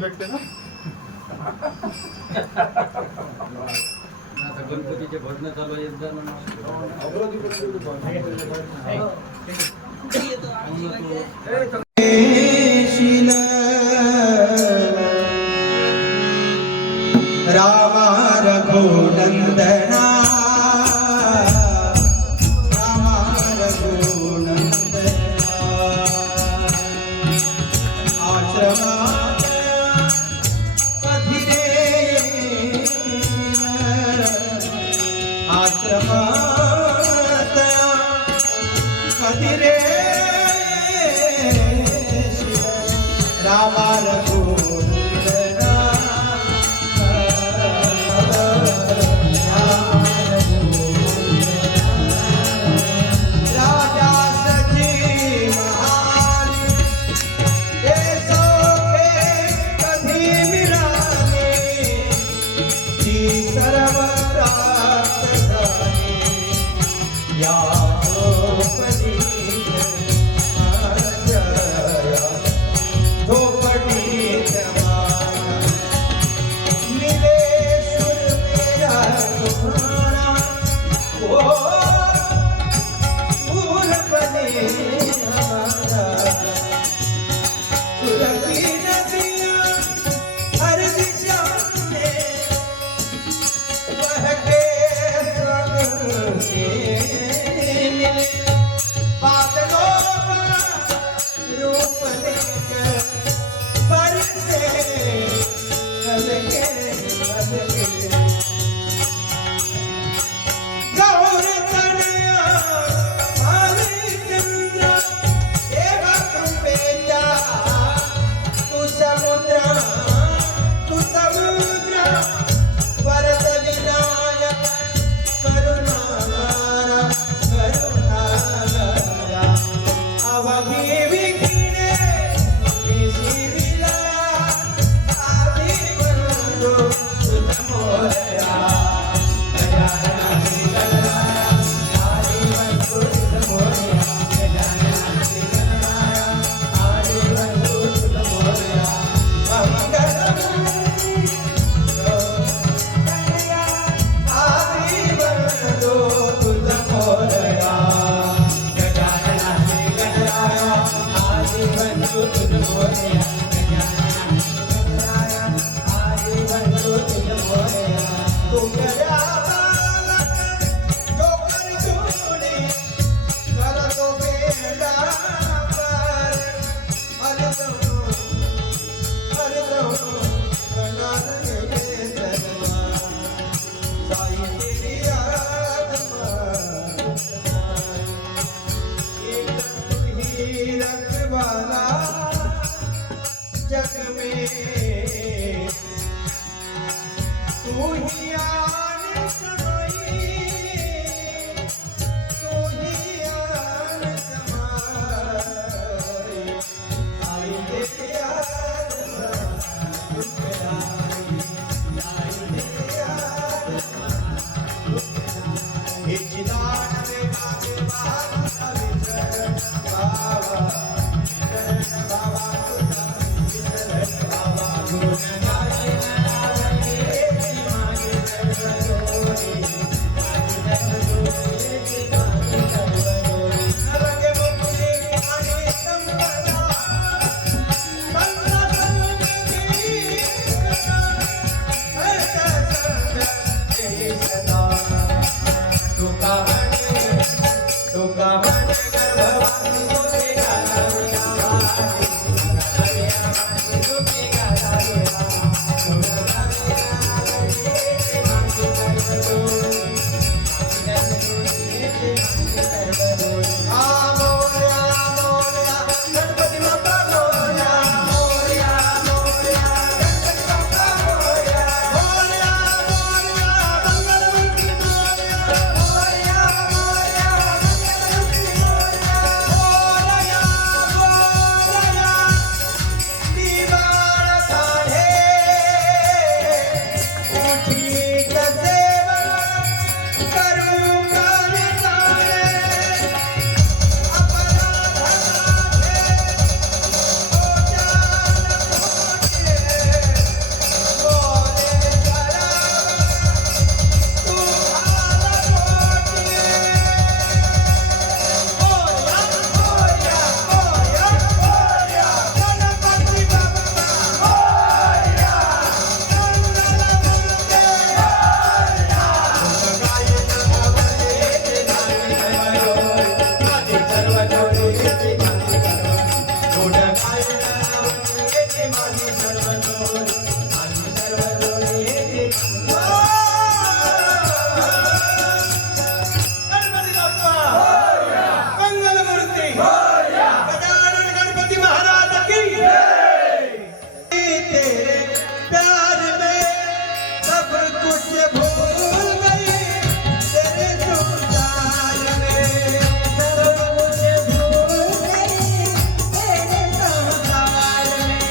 भेटते ना आता गणपतीचे भजन चालू आहे एकदा रामा रघुनंदना रामा रघुनंदना आश्रमात कधी रे आश्रमात कधी रे रामा रघुनंदना जग में तू ही आन समाई तू ही आन समाई आई तेरी याद आई तेरी याद हिजदान में बाबे बाबा विचरण बाबा आम्ही सर्वजण येथे गणपती बाप्पा मंगलमूर्ती गजानन गणपती महाराज की तेरे प्यार में सब कुछ भूल गई तेरे संसार में सब कुछ भूल गई तेरे संसार में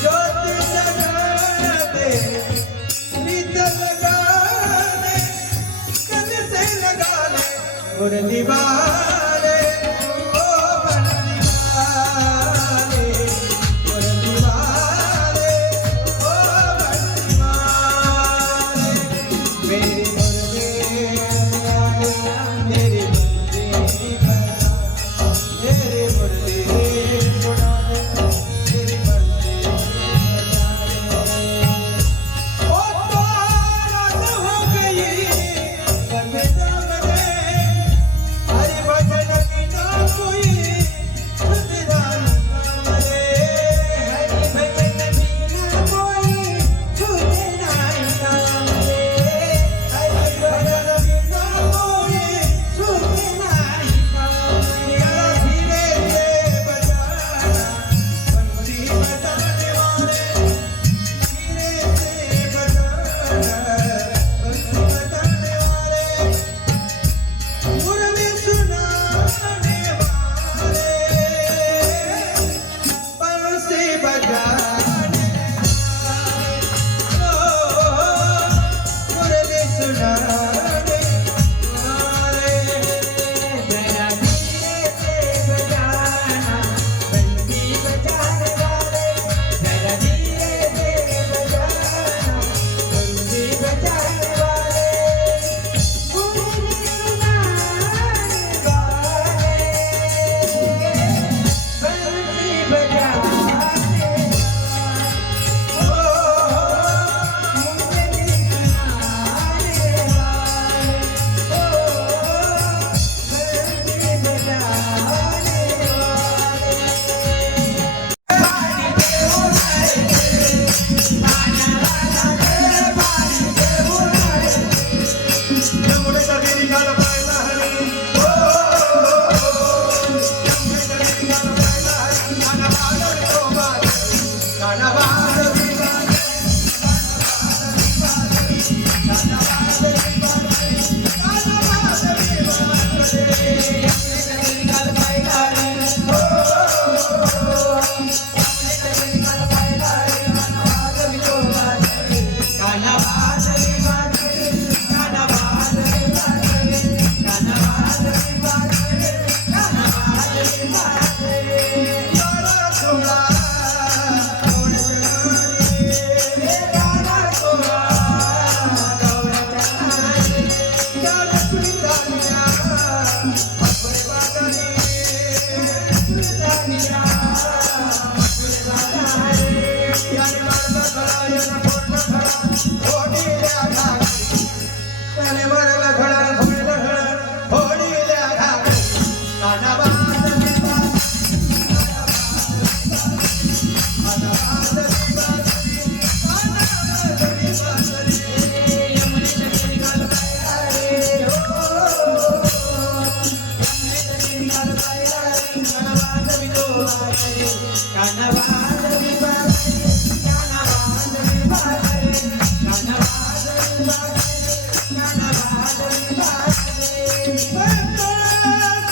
ज्योति जगा दे प्रीत लगा दे कल से लगा ले और निभाले ओ बनवाले और निभाले ओ बनवाले मेरी मुर्दे मेरी मुर्दे मेरी मुर्दे बुढ़ा मेरी मुर्दे ओ पागल हो गई कविता में हरि भजन बिना कोई सुधरान मरे हरि भजन बिना कोई सुधरान मरे हरि भजन बिना कोई सुधरान मरे धीरे से बजाना बंसी बजाने वाले धीरे से बजाना बंसी बजाने वाले मुरली सुनाने वाले बंसी बजाने वाले मुरली सुनाने वाले जरा धीरे से बजाना बंसी बजाने वाले जरा धीरे से बजाना बंसी बजाने वाले मुरली सुनाने वाले बंसी बजाने ओ मुरली सुनाने वाले ओ बंसी बजाने जमुने नदी निकाल पायला हरी ओ जमुने नदी निकाल पायला हरी गाना बादल को बादल गाना बादल की बादल गाना बादल की बादल गाना बादल की बादल जमुने नदी निकाल पायला हरी ओ जमुने नदी निकाल पायला हरी गाना बादल को बादल गाना बादल की बादल गाना बादल की बादल गाना बादल की बादल गाना बादल की बादल गाना छोड़ा छोड़ चलाए गाना छोड़ा छोड़ चलाए गाना सुल्तानिया अपने बादले सुल्तानिया अपने बादले यार मरना खड़ा यार फोड़ना खड़ा होड़ी ले आधा गाने मरला खड़ा घोड़ला खड़ा होड़ी ले आधा गाना बादल की बादल गाना बादल की बादल गाना बादल की बादल यमुने नदी निकाल पाया रे हो यमुने नदी निकाल पाया रे गाना बादल को बादल गाना बादल की बादल गाना बादल की बादल गाना बादल की बादल गाना बादल की बादल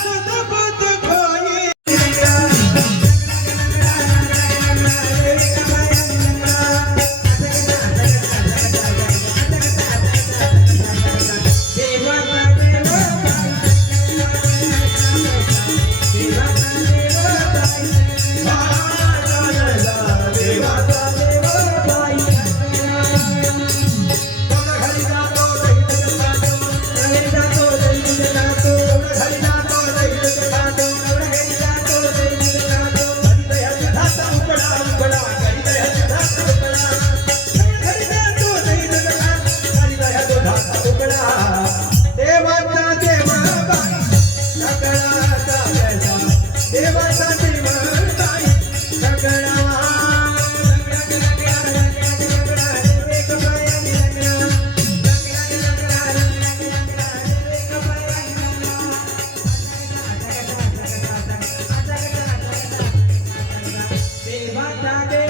सुध बुध कोई देवा तुझ्यासाठी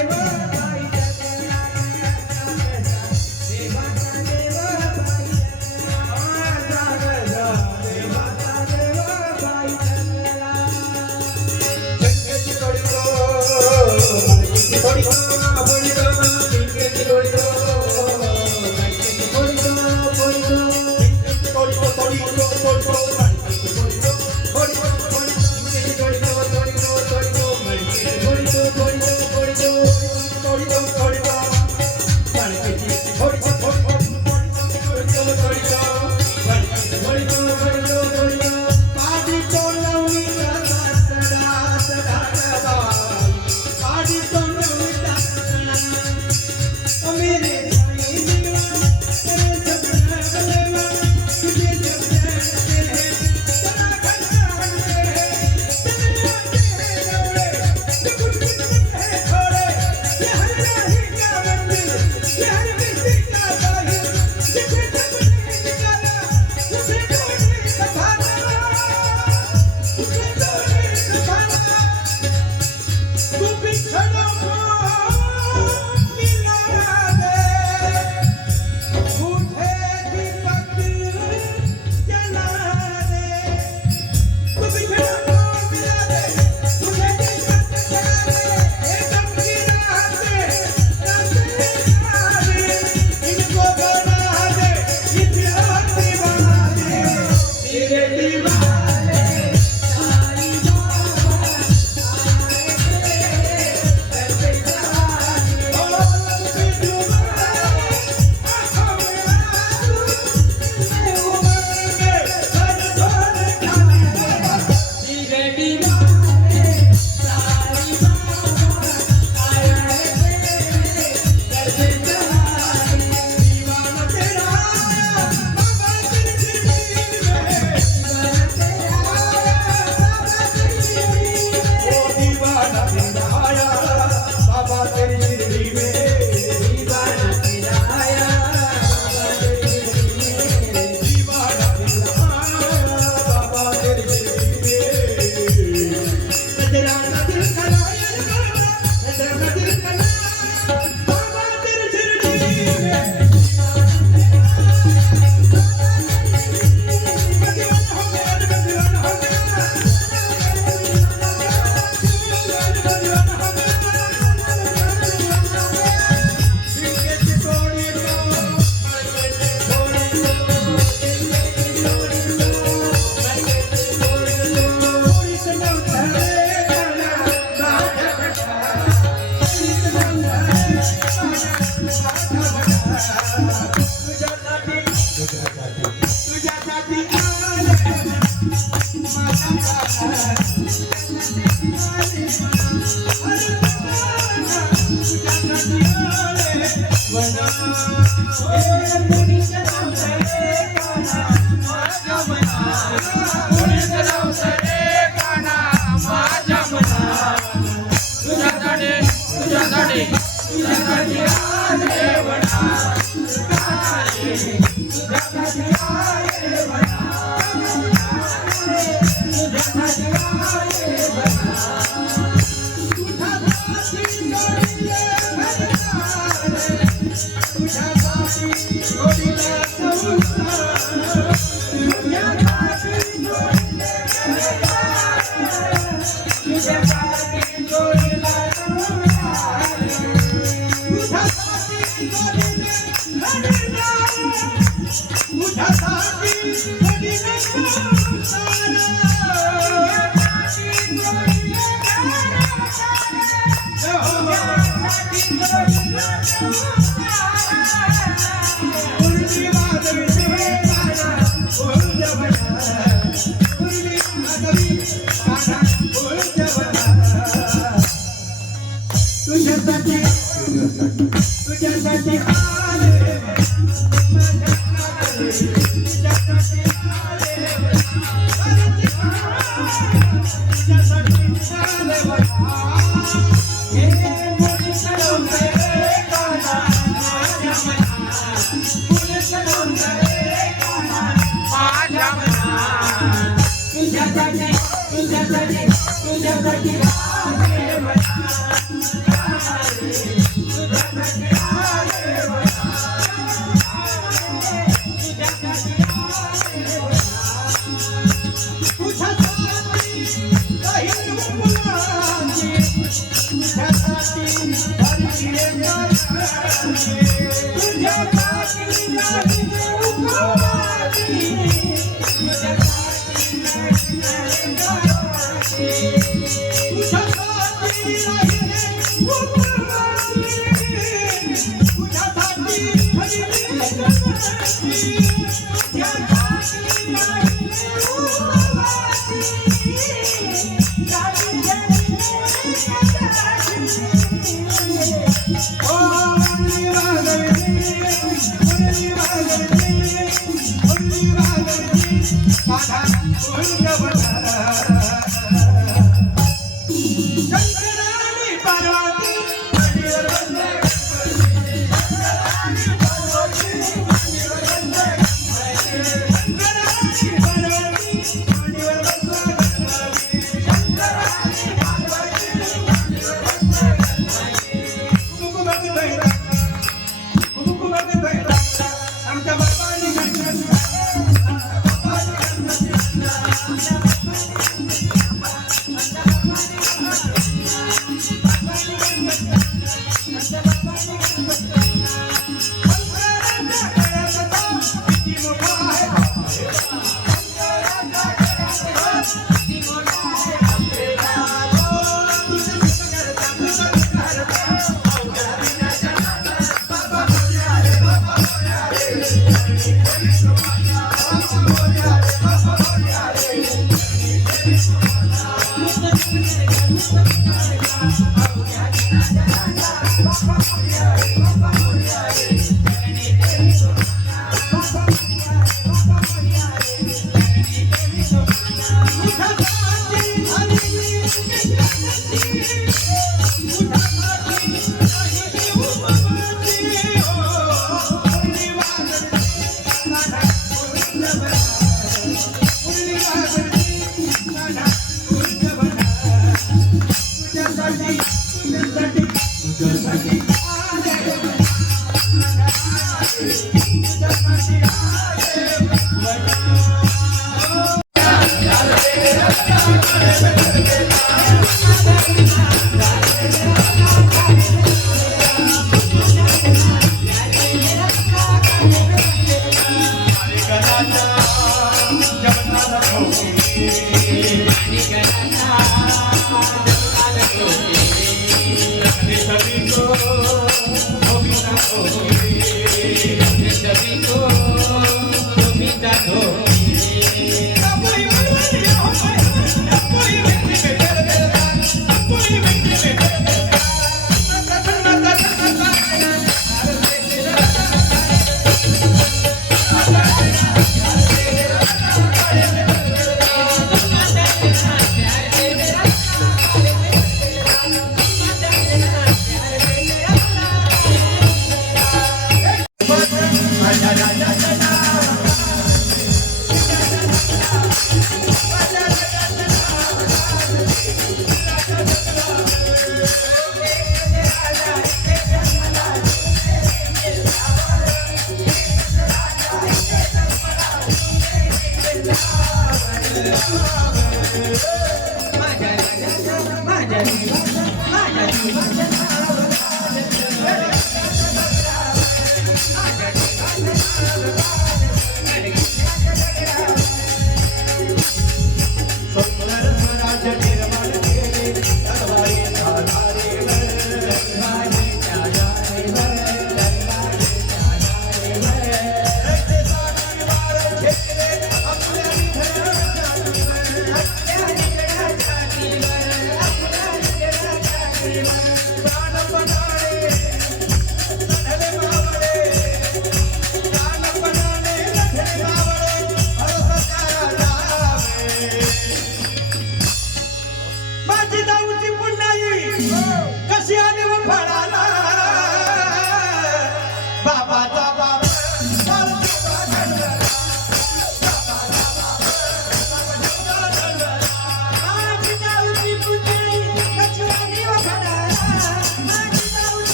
माझी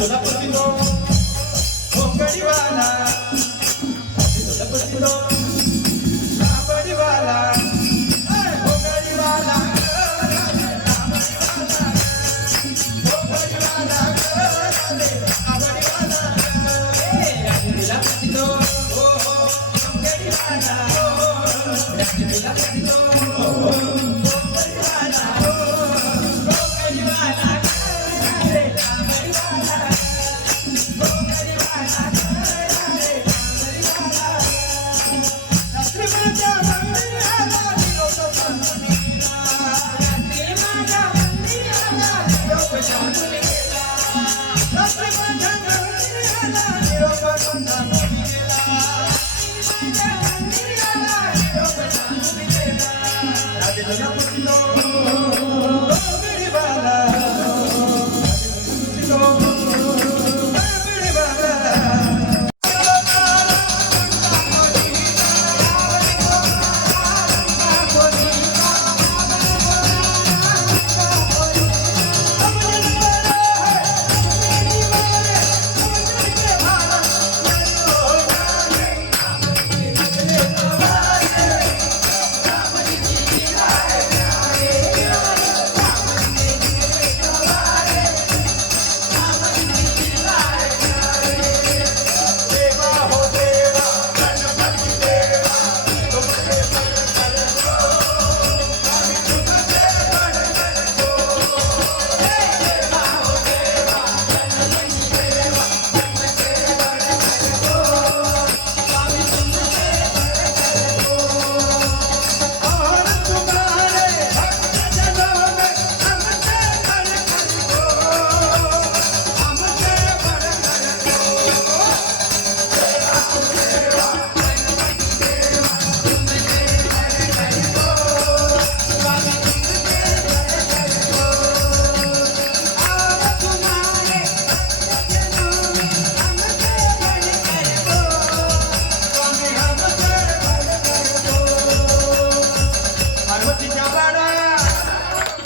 तुला पुसितो भोंगडीवाला तुला पुसितो कापडीवाला भोंगडीवाला भोंगडीवाला कापडीवाला तुला पुसितो हो हो भोंगडीवाला तुला पुसितो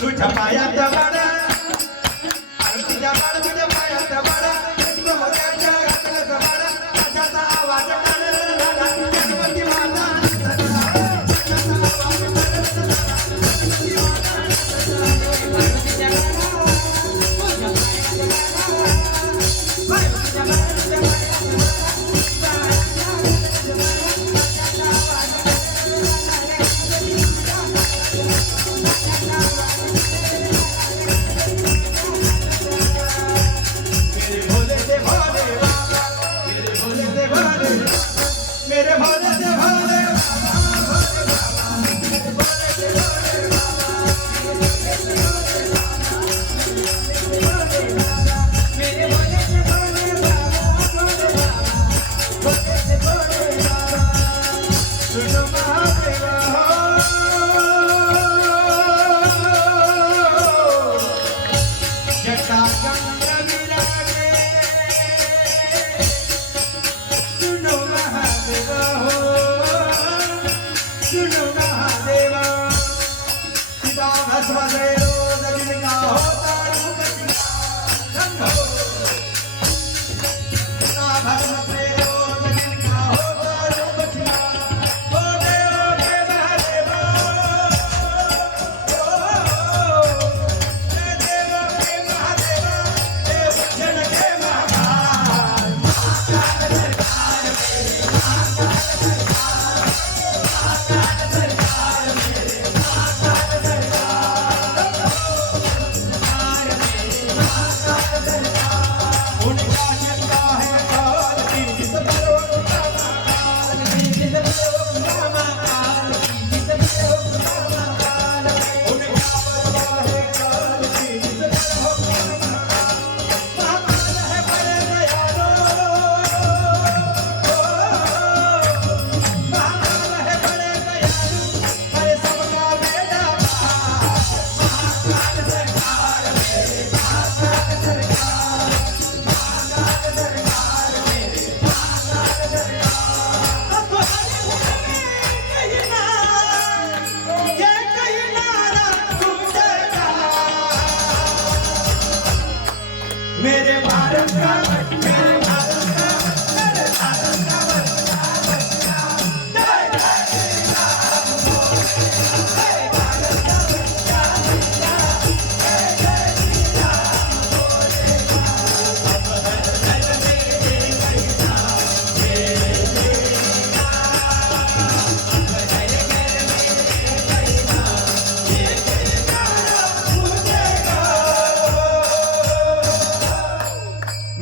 तुझ्या पायात वाडा तुझ्या बाळ तुझ्या पायात वाडा मोठ्याच्या घातलं वाडा त्याचा आवाज गणपती माता मेरे भोले से भोले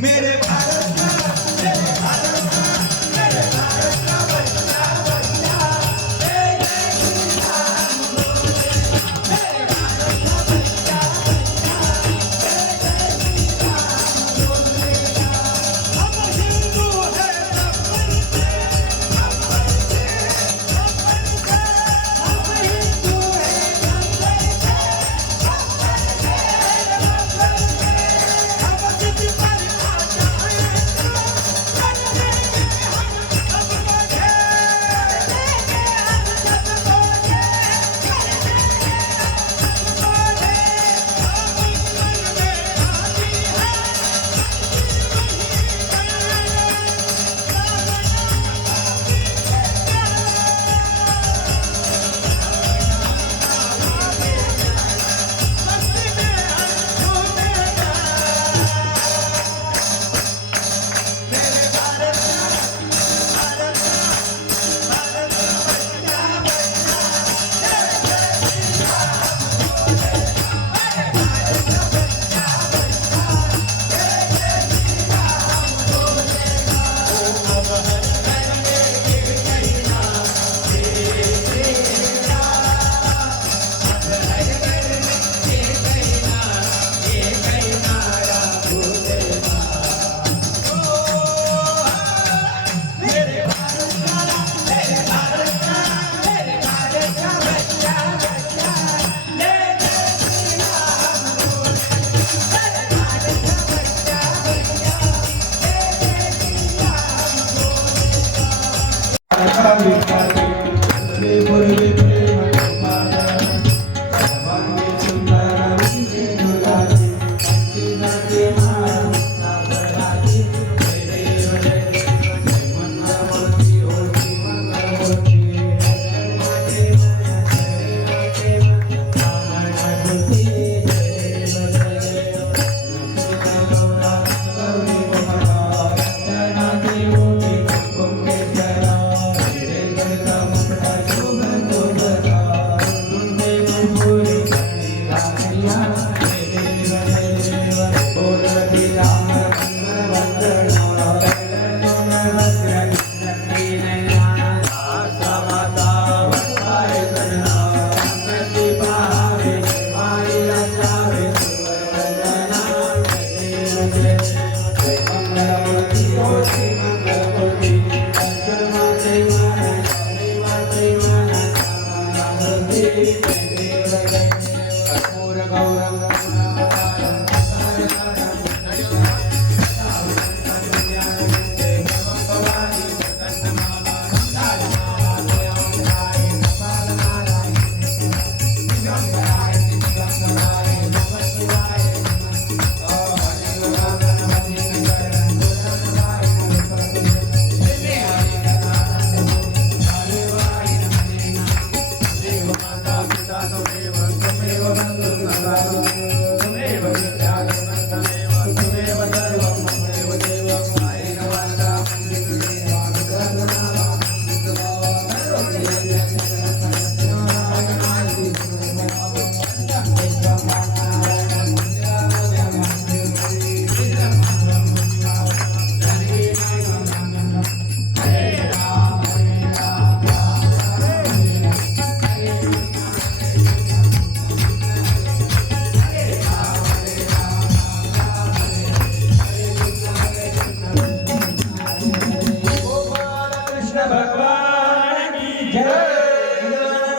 मेरे भारत का मेरे भारत का मेरे भारत का बच्चा बच्चा जय जय श्री राम बोलेगा मेरे भारत का बच्चा बच्चा जय जय श्री राम बोलेगा हम हिंदू हैं अपन से हम हिंदू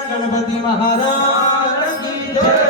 गणपति महाराज की जय।